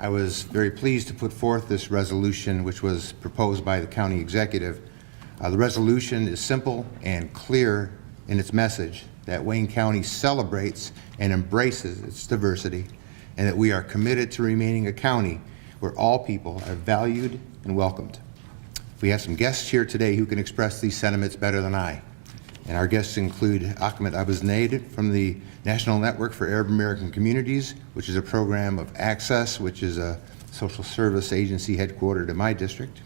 I was very pleased to put forth this resolution, which was proposed by the county executive. The resolution is simple and clear in its message that Wayne County celebrates and embraces its diversity, and that we are committed to remaining a county where all people are valued and welcomed. We have some guests here today who can express these sentiments better than I. And our guests include Ahmed Abuznaid from the National Network for Arab American Communities, which is a program of Access, which is a social service agency headquartered in my district.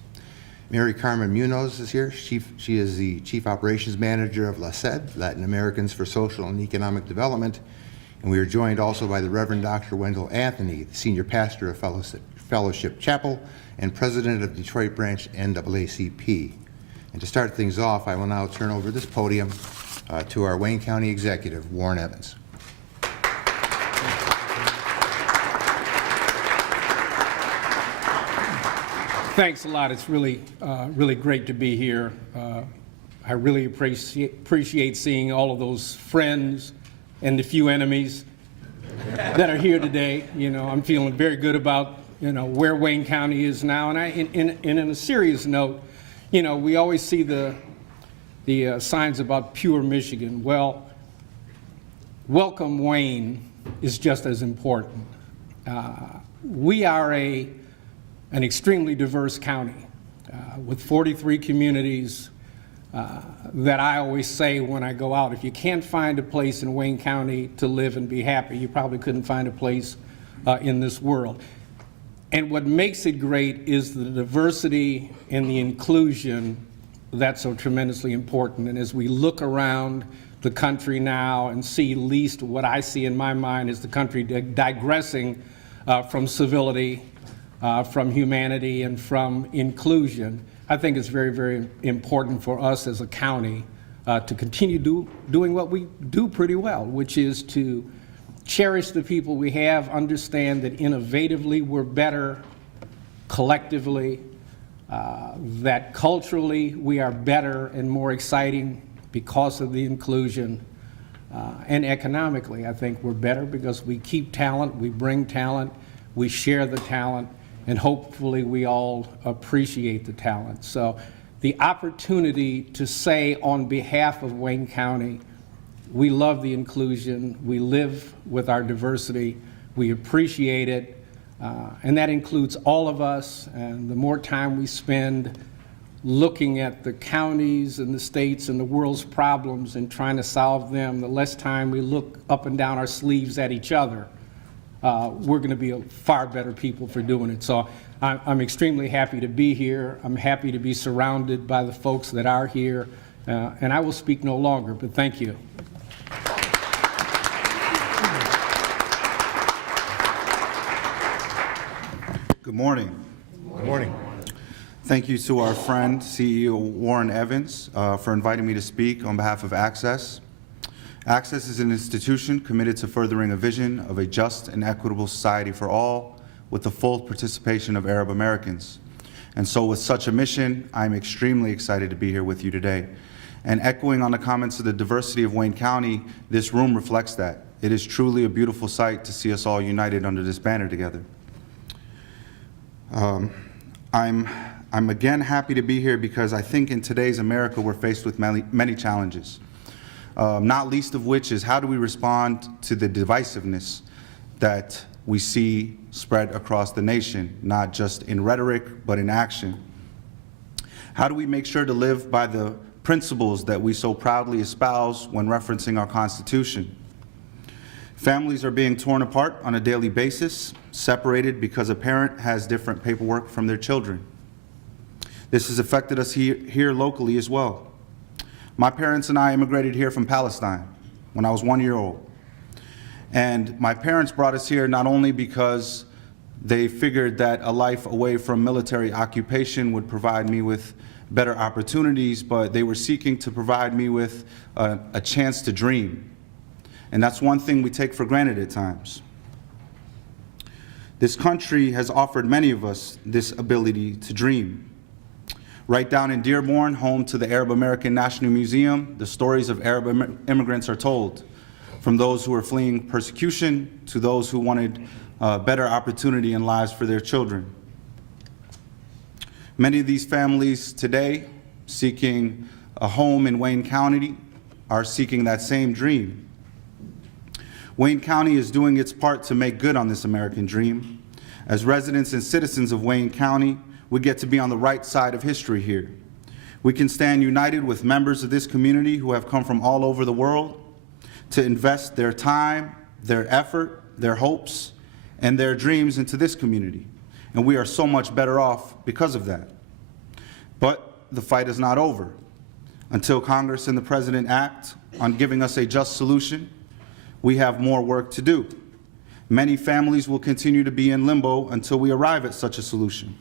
Mary Carmen Munoz is here. She is the Chief Operations Manager of LACED, Latin Americans for Social and Economic Development. And we are joined also by the Reverend Dr. Wendell Anthony, the Senior Pastor of Fellowship Chapel and President of Detroit Branch NAACP. And to start things off, I will now turn over this podium to our Wayne County Executive, Warren Evans. Thanks a lot. It's really, really great to be here. I really appreciate seeing all of those friends and the few enemies that are here today. You know, I'm feeling very good about, where Wayne County is now. And in a serious note, we always see the signs about pure Michigan. Well, welcome Wayne is just as important. We are an extremely diverse county with 43 communities that I always say when I go out, if you can't find a place in Wayne County to live and be happy, you probably couldn't find a place in this world. And what makes it great is the diversity and the inclusion that's so tremendously important. And as we look around the country now and see, at least what I see in my mind is the country digressing from civility, from humanity, and from inclusion, I think it's very, very important for us as a county to continue doing what we do pretty well, which is to cherish the people we have, understand that innovatively we're better collectively, that culturally we are better and more exciting because of the inclusion, and economically I think we're better because we keep talent, we bring talent, we share the talent, and hopefully we all appreciate the talent. So the opportunity to say on behalf of Wayne County, we love the inclusion, we live with our diversity, we appreciate it, and that includes all of us. And the more time we spend looking at the counties and the states and the world's problems and trying to solve them, the less time we look up and down our sleeves at each other. We're going to be far better people for doing it. So I'm extremely happy to be here. I'm happy to be surrounded by the folks that are here. And I will speak no longer, but thank you. Good morning. Good morning. Thank you to our friend, CEO Warren Evans, for inviting me to speak on behalf of Access. Access is an institution committed to furthering a vision of a just and equitable society for all, with the full participation of Arab Americans. And so with such a mission, I'm extremely excited to be here with you today. And echoing on the comments of the diversity of Wayne County, this room reflects that. It is truly a beautiful sight to see us all united under this banner together. I'm again happy to be here because I think in today's America we're faced with many challenges. Not least of which is how do we respond to the divisiveness that we see spread across the nation, not just in rhetoric, but in action? How do we make sure to live by the principles that we so proudly espouse when referencing our Constitution? Families are being torn apart on a daily basis, separated because a parent has different paperwork from their children. This has affected us here locally as well. My parents and I immigrated here from Palestine when I was 1 year old. And my parents brought us here not only because they figured that a life away from military occupation would provide me with better opportunities, but they were seeking to provide me with a chance to dream. And that's one thing we take for granted at times. This country has offered many of us this ability to dream. Right down in Dearborn, home to the Arab American National Museum, the stories of Arab immigrants are told, from those who were fleeing persecution to those who wanted better opportunity in lives for their children. Many of these families today seeking a home in Wayne County are seeking that same dream. Wayne County is doing its part to make good on this American dream. As residents and citizens of Wayne County, we get to be on the right side of history here. We can stand united with members of this community who have come from all over the world to invest their time, their effort, their hopes, and their dreams into this community. And we are so much better off because of that. But the fight is not over. Until Congress and the President act on giving us a just solution, we have more work to do. Many families will continue to be in limbo until we arrive at such a solution.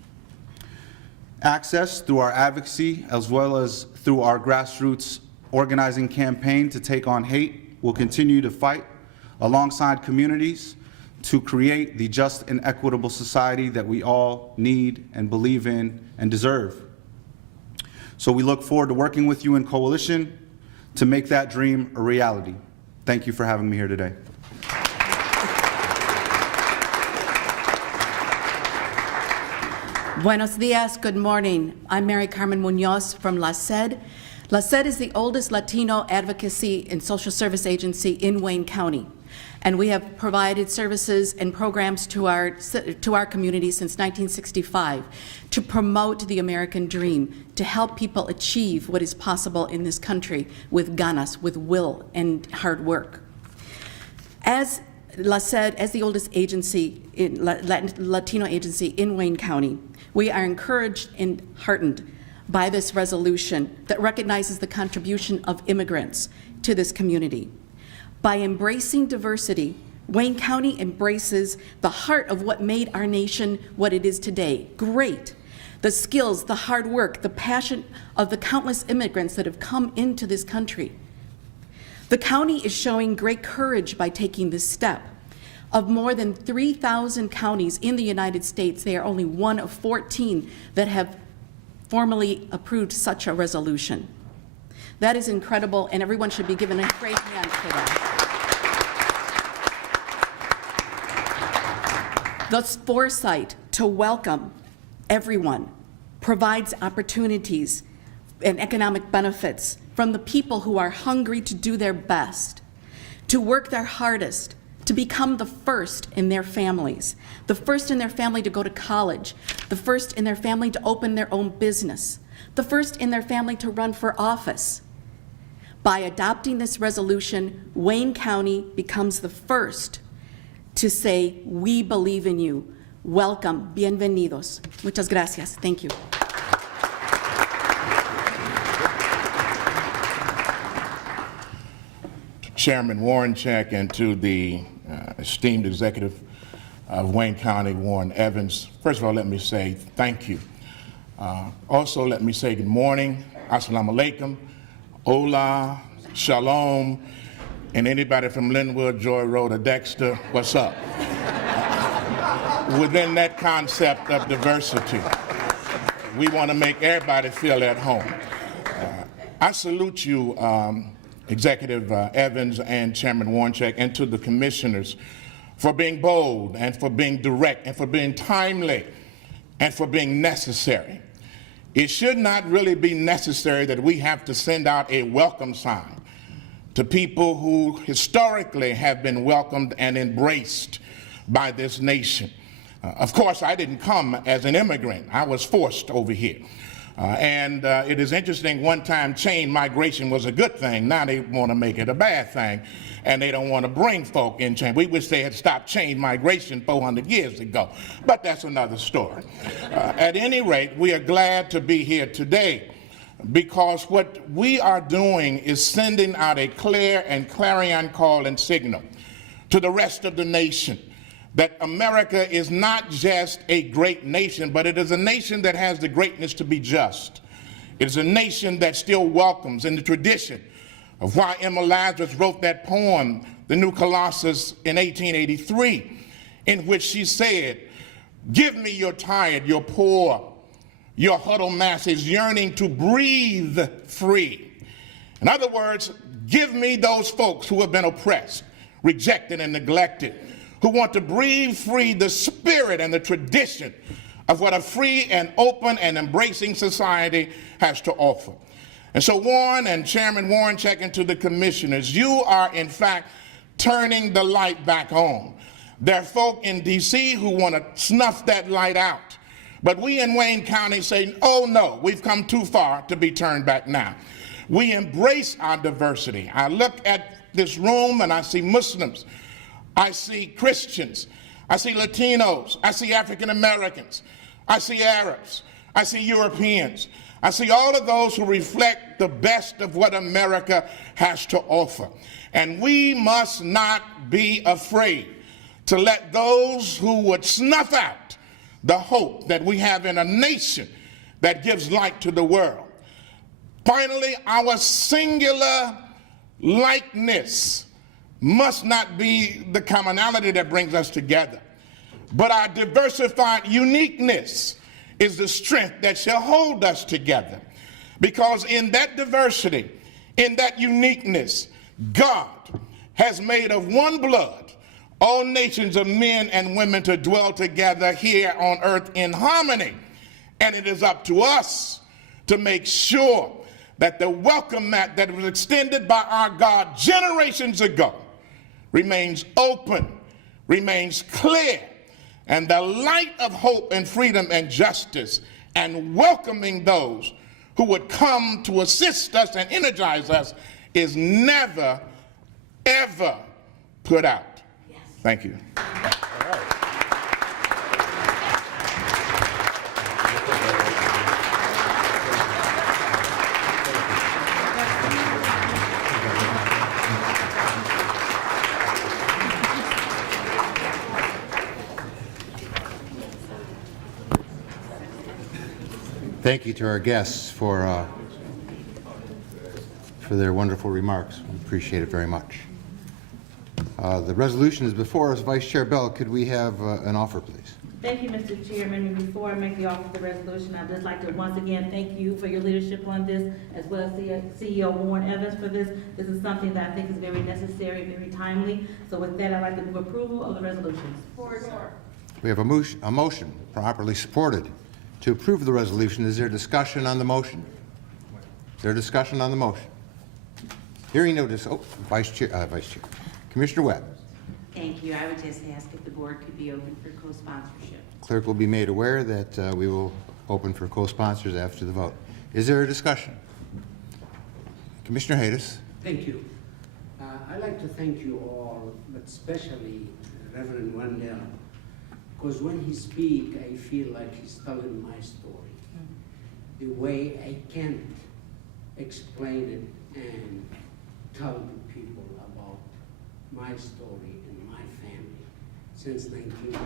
Access through our advocacy as well as through our grassroots organizing campaign to take on hate will continue to fight alongside communities to create the just and equitable society that we all need and believe in and deserve. So we look forward to working with you in coalition to make that dream a reality. Thank you for having me here today. Buenos dias, good morning. I'm Mary Carmen Munoz from La Sed. La Sed is the oldest Latino advocacy and social service agency in Wayne County. And we have provided services and programs to our community since 1965 to promote the American dream, to help people achieve what is possible in this country with ganas, with will and hard work. As La Sed, as the oldest agency, Latino agency in Wayne County, we are encouraged and heartened by this resolution that recognizes the contribution of immigrants to this community. By embracing diversity, Wayne County embraces the heart of what made our nation what it is today. Great. The skills, the hard work, the passion of the countless immigrants that have come into this country. The county is showing great courage by taking this step. Of more than 3,000 counties in the United States, they are only one of 14 that have formally approved such a resolution. That is incredible, and everyone should be given a great hand for that. The foresight to welcome everyone provides opportunities and economic benefits from the people who are hungry to do their best, to work their hardest, to become the first in their families, the first in their family to go to college, the first in their family to open their own business, the first in their family to run for office. By adopting this resolution, Wayne County becomes the first to say, we believe in you. Welcome, bienvenidos. Muchas gracias. Thank you. Chairman Warrencheck and to the esteemed executive of Wayne County, Warren Evans. First of all, let me say thank you. Also, let me say good morning, assalamu alaikum, hola, shalom, and anybody from Linwood, Joy Road, or Dexter, what's up? Within that concept of diversity, we want to make everybody feel at home. I salute you, Executive Evans and Chairman Warrencheck, and to the commissioners for being bold and for being direct and for being timely and for being necessary. It should not really be necessary that we have to send out a welcome sign to people who historically have been welcomed and embraced by this nation. Of course, I didn't come as an immigrant. I was forced over here. It is interesting, one time chain migration was a good thing. Now they want to make it a bad thing, and they don't want to bring folk in chain. We wish they had stopped chain migration 400 years ago, but that's another story. At any rate, we are glad to be here today because what we are doing is sending out a clear and clarion call and signal to the rest of the nation that America is not just a great nation, but it is a nation that has the greatness to be just. It is a nation that still welcomes in the tradition of why Emma Lazarus wrote that poem, The New Colossus, in 1883, in which she said, "Give me your tired, your poor, your huddled masses yearning to breathe free." In other words, give me those folks who have been oppressed, rejected, and neglected, who want to breathe free the spirit and the tradition of what a free and open and embracing society has to offer. And so Warren and Chairman Warrencheck and to the commissioners, you are in fact turning the light back on. There are folk in D.C. who want to snuff that light out. But we in Wayne County say, oh no, we've come too far to be turned back now. We embrace our diversity. I look at this room and I see Muslims, I see Christians, I see Latinos, I see African Americans, I see Arabs, I see Europeans, I see all of those who reflect the best of what America has to offer. And we must not be afraid to let those who would snuff out the hope that we have in a nation that gives light to the world. Finally, our singular likeness must not be the commonality that brings us together, but our diversified uniqueness is the strength that shall hold us together. Because in that diversity, in that uniqueness, God has made of one blood all nations of men and women to dwell together here on earth in harmony. And it is up to us to make sure that the welcome mat that was extended by our God generations ago remains open, remains clear, and the light of hope and freedom and justice and welcoming those who would come to assist us and energize us is never, ever put out. Yes. Thank you. Thank you to our guests for their wonderful remarks. We appreciate it very much. The resolution is before us. Vice Chair Bell, could we have an offer, please? Thank you, Mr. Chairman. And before I make the offer of the resolution, I'd just like to once again thank you for your leadership on this, as well as CEO Warren Evans for this. This is something that I think is very necessary, very timely. So with that, I'd like to move approval of the resolutions. We have a motion properly supported to approve the resolution. Is there discussion on the motion? Is there discussion on the motion? Hearing no Vice Chair. Commissioner Webb. Thank you. I would just ask if the board could be open for co-sponsorship. Clerk will be made aware that we will open for co-sponsors after the vote. Is there a discussion? Commissioner Haydes. Thank you. I'd like to thank you all, but especially Reverend Wendell, because when he speaks, I feel like he's telling my story. The way I can't explain it and tell the people about my story and my family since 1900.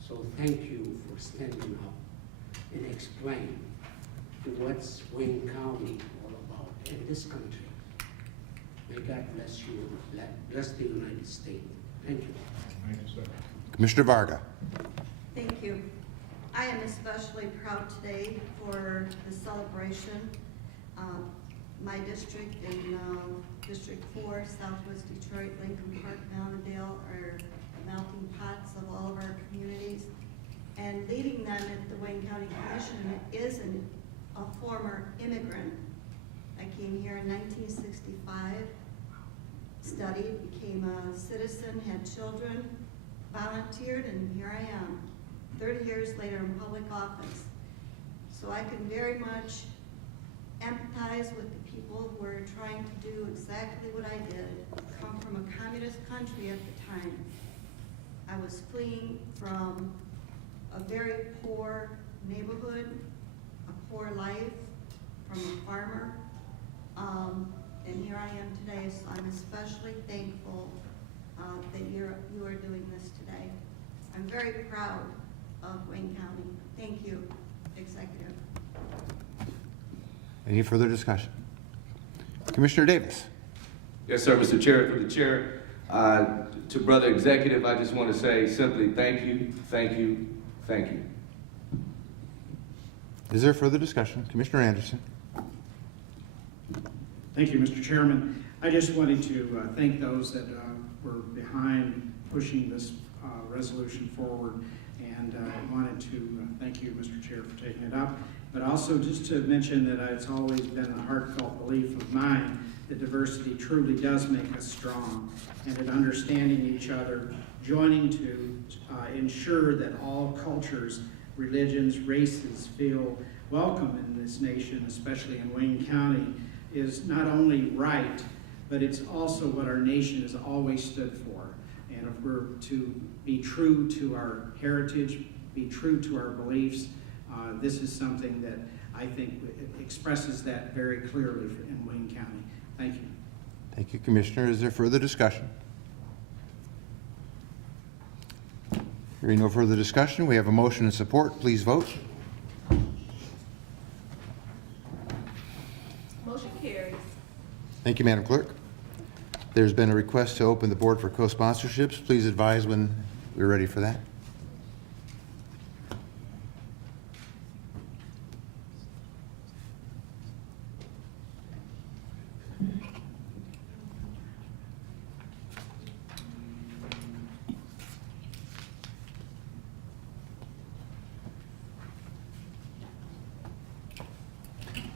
So thank you for standing up and explaining what's Wayne County all about in this country. May God bless you, bless the United States. Thank you. Thank you, sir. Commissioner Varga. Thank you. I am especially proud today for the celebration. My district in District 4, Southwest Detroit, Lincoln Park, Mountaindale are the melting pots of all of our communities. And leading them at the Wayne County Commission is a former immigrant. I came here in 1965, studied, became a citizen, had children, volunteered, and here I am, 30 years later in public office. So I can very much empathize with the people who are trying to do exactly what I did, come from a communist country at the time. I was fleeing from a very poor neighborhood, a poor life, from a farmer, and here I am today, so I'm especially thankful that you are doing this today. I'm very proud of Wayne County. Thank you, Executive. Any further discussion? Commissioner Davis. Yes, sir, Mr. Chair. For the chair, to Brother Executive, I just want to say simply thank you, thank you, thank you. Is there further discussion? Commissioner Anderson. Thank you, Mr. Chairman. I just wanted to thank those that were behind pushing this resolution forward. And I wanted to thank you, Mr. Chair, for taking it up. But also just to mention that it's always been a heartfelt belief of mine that diversity truly does make us strong, and that understanding each other, joining to ensure that all cultures, religions, races feel welcome in this nation, especially in Wayne County, is not only right, but it's also what our nation has always stood for. And if we're to be true to our heritage, be true to our beliefs, this is something that I think expresses that very clearly in Wayne County. Thank you. Thank you, Commissioner. Is there further discussion? Hearing no further discussion, we have a motion and support. Please vote. Motion carries. Thank you, Madam Clerk. There's been a request to open the board for co-sponsorships. Please advise when we're ready for that.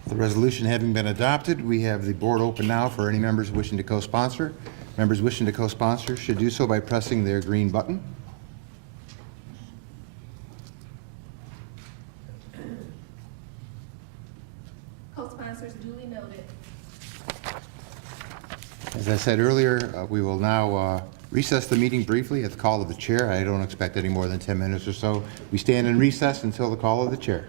The resolution having been adopted, we have the board open now for any members wishing to co-sponsor. Members wishing to co-sponsor should do so by pressing their green button. Co-sponsors duly noted. As I said earlier, we will now recess the meeting briefly at the call of the chair. I don't expect any more than 10 minutes or so. We stand in recess until the call of the chair.